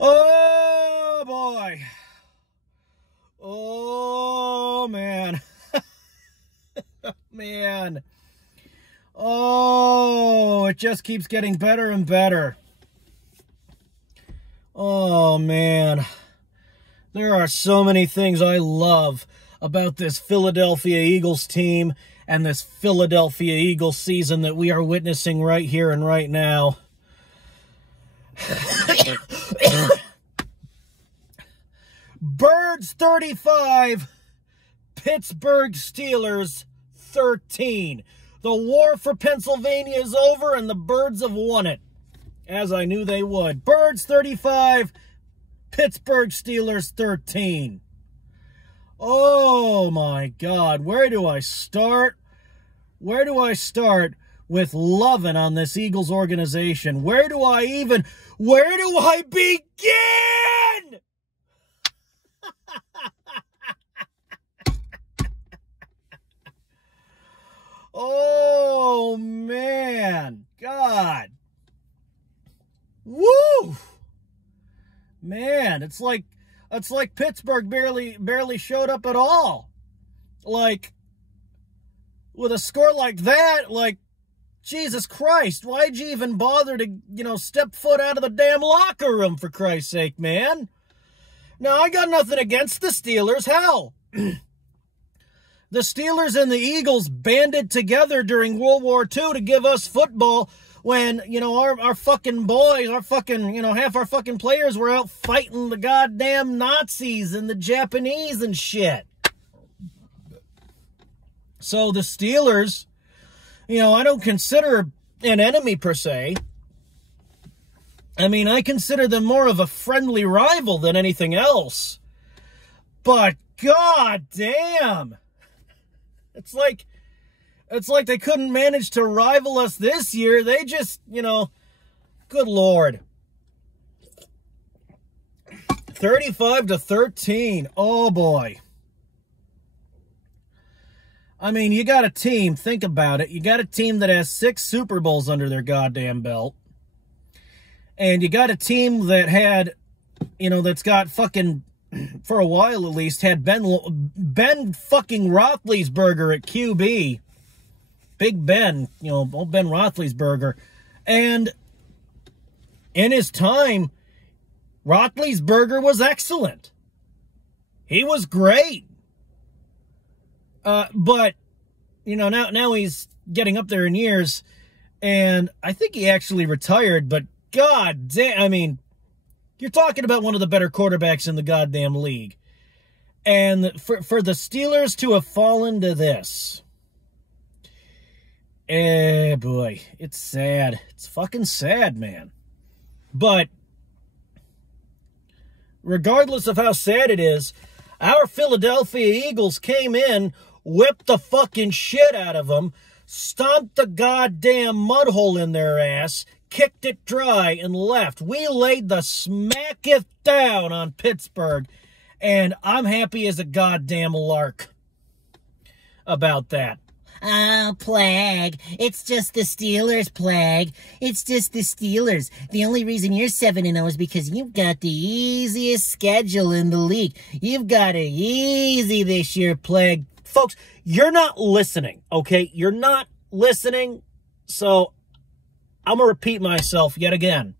Oh, boy. Oh, man. Man. Oh, it just keeps getting better and better. Oh, man. There are so many things I love about this Philadelphia Eagles team and this Philadelphia Eagles season that we are witnessing right here and right now. Birds 35, Pittsburgh Steelers 13. The war for Pennsylvania is over and the Birds have won it, as I knew they would. Birds 35, Pittsburgh Steelers 13. Oh my God, where do I start? Where do I start with loving on this Eagles organization? Where do I begin? Oh man, God. Woo! Man, it's like Pittsburgh barely showed up at all. Like, with a score like that, like, Jesus Christ, why'd you even bother to, step foot out of the damn locker room, for Christ's sake, man? Now, I got nothing against the Steelers. Hell, the Steelers and the Eagles banded together during World War II to give us football when, our fucking boys, half our fucking players were out fighting the goddamn Nazis and the Japanese and shit. So the Steelers, I don't consider an enemy per se. I mean, I consider them more of a friendly rival than anything else. But god damn, it's like they couldn't manage to rival us this year. They just, good Lord. 35-13. Oh boy. I mean, you got a team, think about it. You got a team that has 6 Super Bowls under their goddamn belt. And you got a team that had, that's got fucking, for a while at least, had Ben fucking Roethlisberger at QB. Big Ben, old Ben Roethlisberger. And in his time, Roethlisberger was excellent. He was great. But, now he's getting up there in years, and I think he actually retired, but god damn, I mean, you're talking about one of the better quarterbacks in the goddamn league. And for the Steelers to have fallen to this, boy, it's sad. It's fucking sad, man. But regardless of how sad it is, our Philadelphia Eagles came in, whipped the fucking shit out of them, stomped the goddamn mud hole in their ass, kicked it dry, and left. We laid the smacketh down on Pittsburgh, and I'm happy as a goddamn lark about that. Oh, Plague. It's just the Steelers, Plague. It's just the Steelers. The only reason you're 7-0 is because you've got the easiest schedule in the league. You've got it easy this year, Plague. Folks, you're not listening, okay? You're not listening, so I'm going to repeat myself yet again.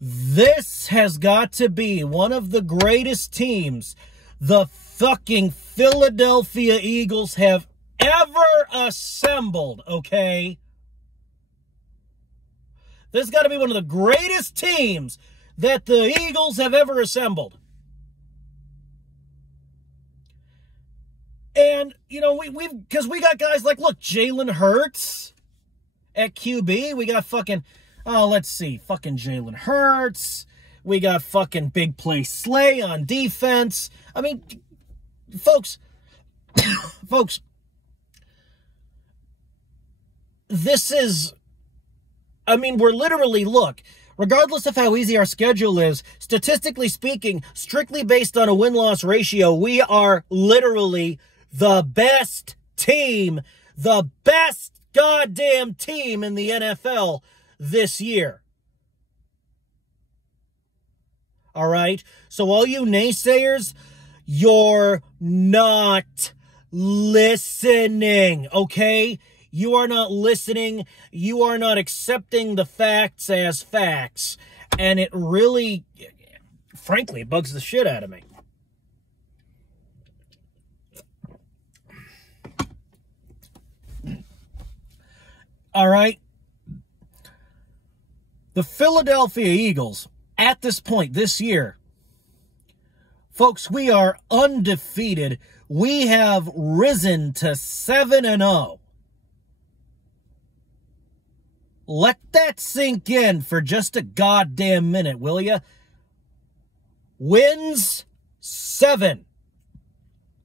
This has got to be one of the greatest teams the fucking Philadelphia Eagles have ever assembled, okay? This has got to be one of the greatest teams that the Eagles have ever assembled. And, because we got guys like, look, Jalen Hurts at QB. We got fucking, let's see, fucking Jalen Hurts. We got fucking Big Play Slay on defense. I mean, folks, this is, we're literally, look, regardless of how easy our schedule is, statistically speaking, strictly based on a win-loss ratio, we are literally the best team goddamn team in the NFL this year. All right? So all you naysayers, you're not listening, okay? You are not listening. You are not accepting the facts as facts. And it really, frankly, bugs the shit out of me. All right? The Philadelphia Eagles, at this point this year, folks, we are undefeated. We have risen to 7-0. Let that sink in for just a goddamn minute, will ya? Wins, 7.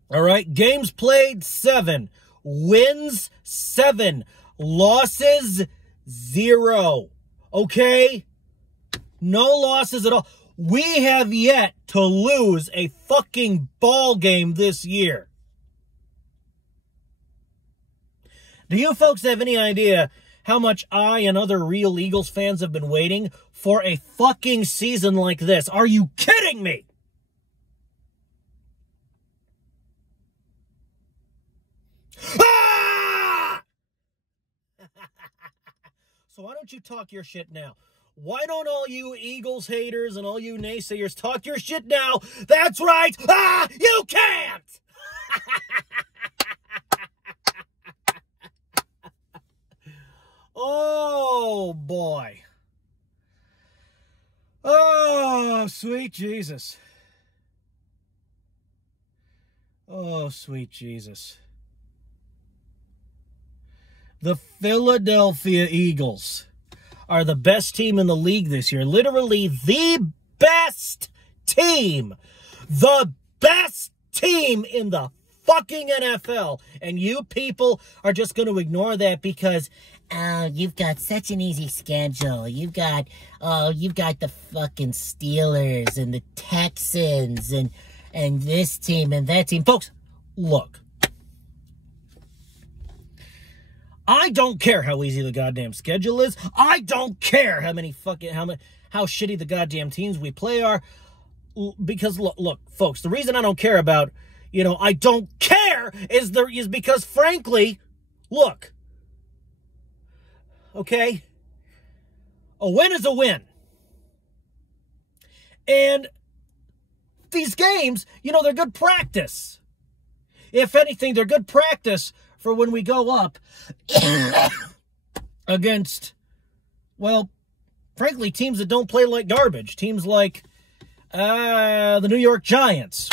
All right, games played, 7. Wins, 7. Losses, 0. Okay? No losses at all. We have yet to lose a fucking ball game this year. Do you folks have any idea how much I and other real Eagles fans have been waiting for a fucking season like this? Are you kidding me? Ah! So why don't you talk your shit now? Why don't all you Eagles haters and all you naysayers talk your shit now? That's right! Ah! You can't! Oh, boy. Oh, sweet Jesus. Oh, sweet Jesus. The Philadelphia Eagles are the best team in the league this year. Literally the best team. The best team in the fucking NFL. And you people are just going to ignore that because you've got such an easy schedule. You've got the fucking Steelers and the Texans and this team and that team. Folks, look. I don't care how easy the goddamn schedule is. I don't care how shitty the goddamn teams we play are. Because look, folks, the reason I don't care about, I don't care is because frankly, look. Okay? A win is a win. And these games, they're good practice. If anything, they're good practice for when we go up against, well, frankly, teams that don't play like garbage. Teams like the New York Giants.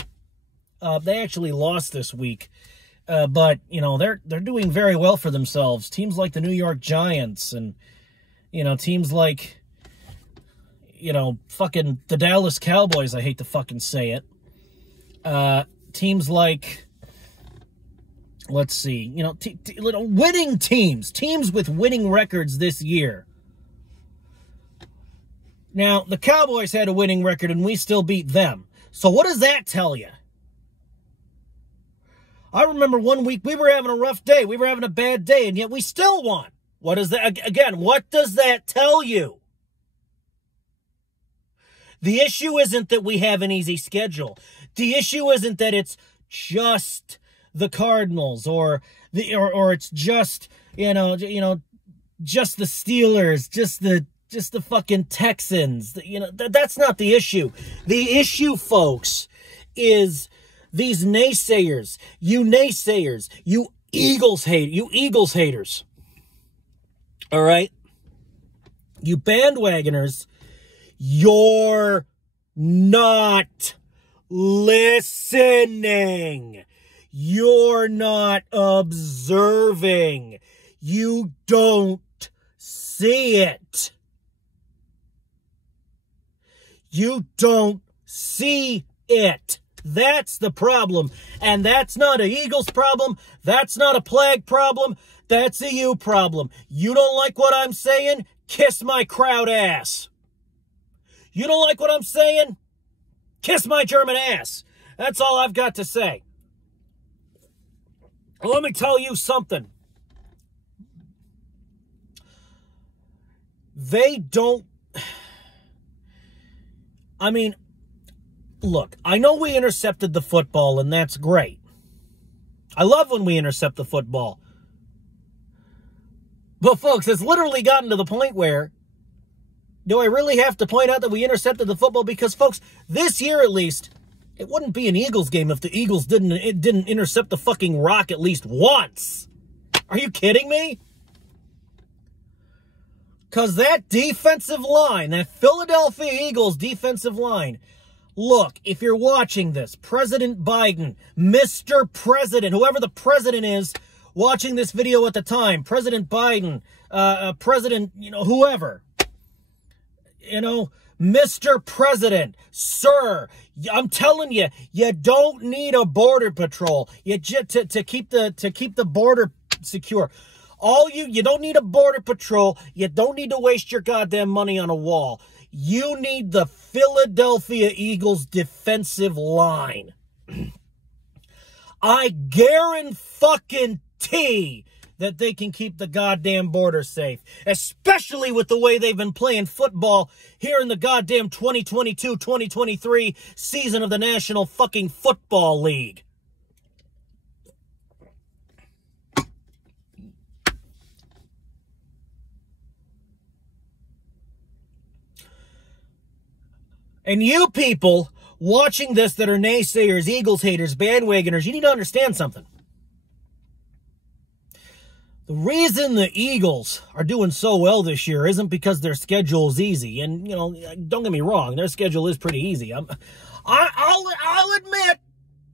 They actually lost this week. But, they're doing very well for themselves. Teams like the New York Giants and, teams like, fucking the Dallas Cowboys, I hate to fucking say it. Teams like, let's see, winning teams with winning records this year. Now, the Cowboys had a winning record and we still beat them. So what does that tell you? I remember one week we were having a rough day. We were having a bad day, and yet we still won. What is that? Again, what does that tell you? The issue isn't that we have an easy schedule. The issue isn't that it's just the Cardinals or it's just, just the Steelers, just the fucking Texans. That's not the issue. The issue, folks, is these naysayers, you Eagles haters. All right? You bandwagoners, you're not listening. You're not observing. You don't see it. You don't see it. That's the problem. And that's not an Eagles problem. That's not a Plague problem. That's a you problem. You don't like what I'm saying? Kiss my crowd ass. You don't like what I'm saying? Kiss my German ass. That's all I've got to say. Let me tell you something. They don't... I mean, look, I know we intercepted the football, and that's great. I love when we intercept the football. But, folks, it's literally gotten to the point where, do I really have to point out that we intercepted the football? Because, folks, this year at least, it wouldn't be an Eagles game if the Eagles didn't intercept the fucking rock at least once. Are you kidding me? Because that defensive line, that Philadelphia Eagles defensive line, look, if you're watching this, President Biden, Mr. President, whoever the president is watching this video at the time, President Biden, President, whoever, Mr. President, sir, I'm telling you, you don't need a border patrol. You just to keep the border secure. You don't need a border patrol. You don't need to waste your goddamn money on a wall. You need the Philadelphia Eagles defensive line. I guarantee that they can keep the goddamn border safe, especially with the way they've been playing football here in the goddamn 2022-2023 season of the National fucking Football League. And you people watching this that are naysayers, Eagles haters, bandwagoners, you need to understand something. The reason the Eagles are doing so well this year isn't because their schedule is easy. And, don't get me wrong, their schedule is pretty easy. I'll admit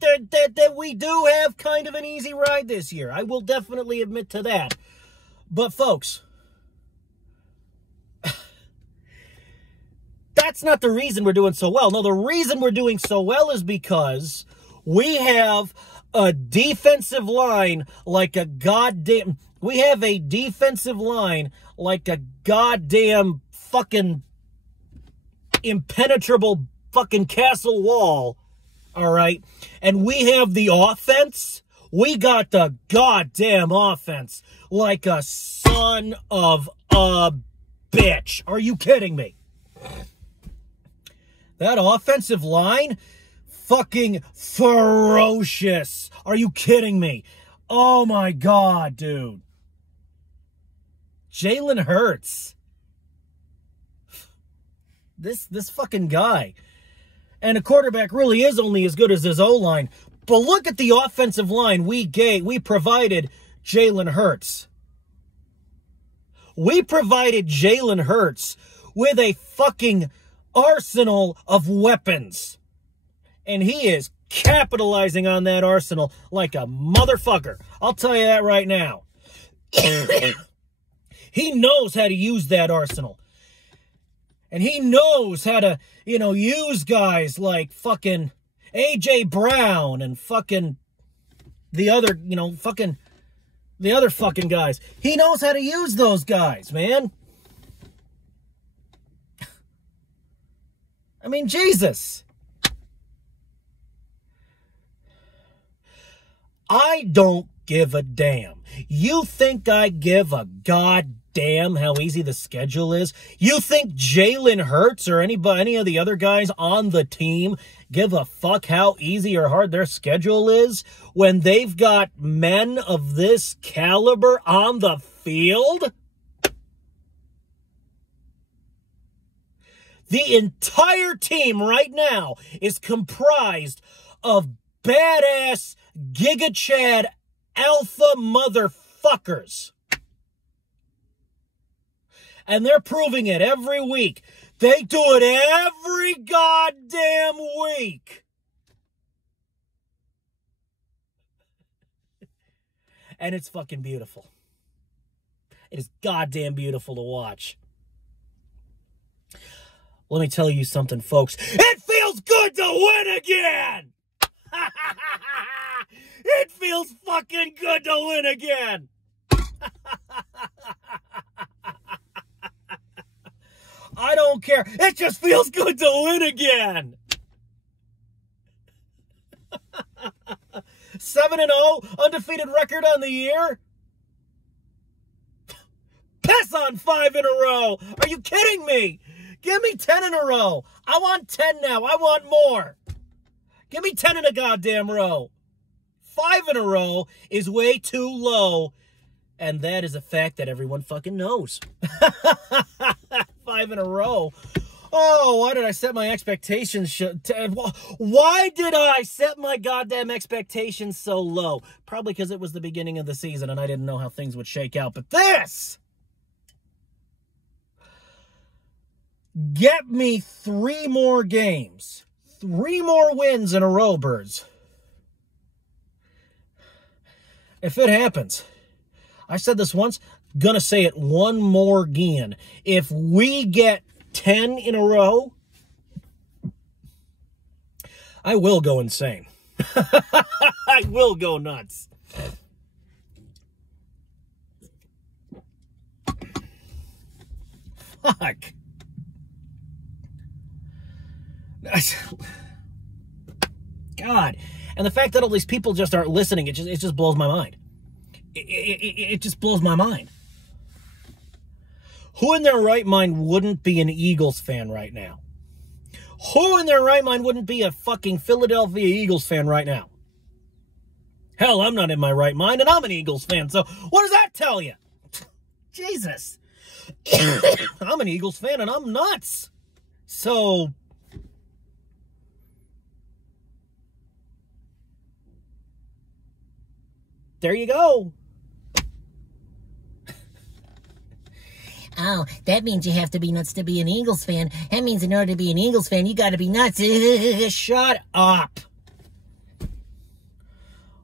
that we do have kind of an easy ride this year. I will definitely admit to that. But, folks, that's not the reason we're doing so well. No, the reason we're doing so well is because we have a defensive line like a goddamn... We have a defensive line like a goddamn fucking impenetrable fucking castle wall, all right? And we have the offense. We got the goddamn offense like a son of a bitch. Are you kidding me? That offensive line, fucking ferocious. Are you kidding me? Oh my God, dude. Jalen Hurts. This fucking guy. And a quarterback really is only as good as his O-line. But look at the offensive line we provided Jalen Hurts. We provided Jalen Hurts with a fucking arsenal of weapons. And he is capitalizing on that arsenal like a motherfucker. I'll tell you that right now. He knows how to use that arsenal. And he knows how to, use guys like fucking A.J. Brown and fucking the other, the other fucking guys. He knows how to use those guys, man. I mean, Jesus. I don't give a damn. You think I give a goddamn how easy the schedule is? You think Jalen Hurts or any of the other guys on the team give a fuck how easy or hard their schedule is when they've got men of this caliber on the field? The entire team right now is comprised of badass Giga Chad alpha motherfuckers. And they're proving it every week. They do it every goddamn week. And it's fucking beautiful. It is goddamn beautiful to watch. Let me tell you something, folks. It feels good to win again! It feels fucking good to win again! I don't care. It just feels good to win again! 7-0, undefeated record on the year? Piss on 5 in a row. Are you kidding me? Give me 10 in a row. I want 10 now. I want more. Give me 10 in a goddamn row. 5 in a row is way too low. And that is a fact that everyone fucking knows. 5 in a row. Oh, why did I set my expectations? Why did I set my goddamn expectations so low? Probably because it was the beginning of the season and I didn't know how things would shake out. But this! Get me 3 more games. 3 more wins in a row, birds. If it happens, I said this once, gonna say it one more again. If we get 10 in a row, I will go insane. I will go nuts. Fuck. God. And the fact that all these people just aren't listening, it just blows my mind. It just blows my mind. Who in their right mind wouldn't be an Eagles fan right now? Who in their right mind wouldn't be a fucking Philadelphia Eagles fan right now? Hell, I'm not in my right mind, and I'm an Eagles fan, so what does that tell you? Jesus. I'm an Eagles fan, and I'm nuts. So... there you go. Oh, that means you have to be nuts to be an Eagles fan. That means in order to be an Eagles fan, you gotta be nuts. Shut up.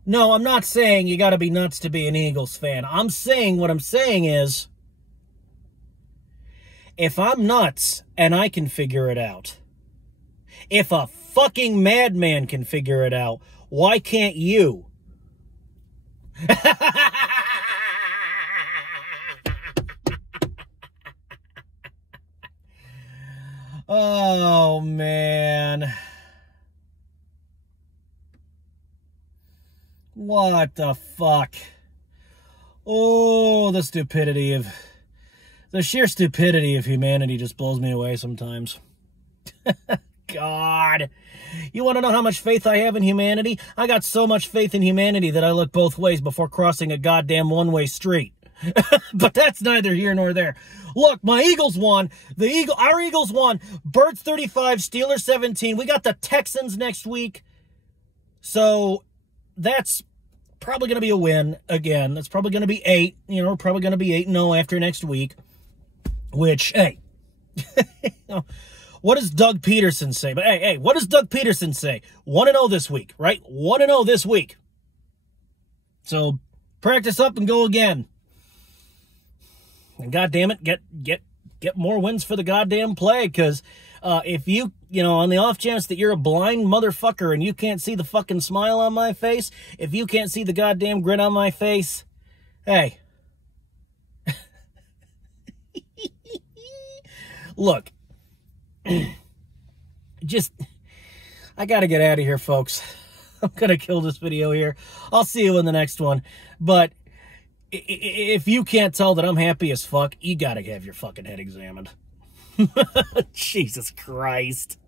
No, I'm not saying you gotta be nuts to be an Eagles fan. I'm saying, what I'm saying is, if I'm nuts and I can figure it out, if a fucking madman can figure it out, why can't you? Oh, man. What the fuck? Oh, the sheer stupidity of humanity just blows me away sometimes. God. You want to know how much faith I have in humanity? I got so much faith in humanity that I look both ways before crossing a goddamn one-way street. But that's neither here nor there. Look, my Eagles won. Our Eagles won. Birds 35, Steelers 17. We got the Texans next week. So that's probably going to be a win again. That's probably going to be 8. You know, we're probably going to be 8-0 after next week. Which, hey, what does Doug Peterson say? But hey, what does Doug Peterson say? 1-0 this week, right? 1-0 this week. So practice up and go again. And goddamn it, get more wins for the goddamn play. Because if you know, on the off chance that you're a blind motherfucker and you can't see the fucking smile on my face, if you can't see the goddamn grin on my face, hey. Look. I gotta get out of here, folks. I'm gonna kill this video here. I'll see you in the next one. But if you can't tell that I'm happy as fuck, you gotta have your fucking head examined. Jesus Christ.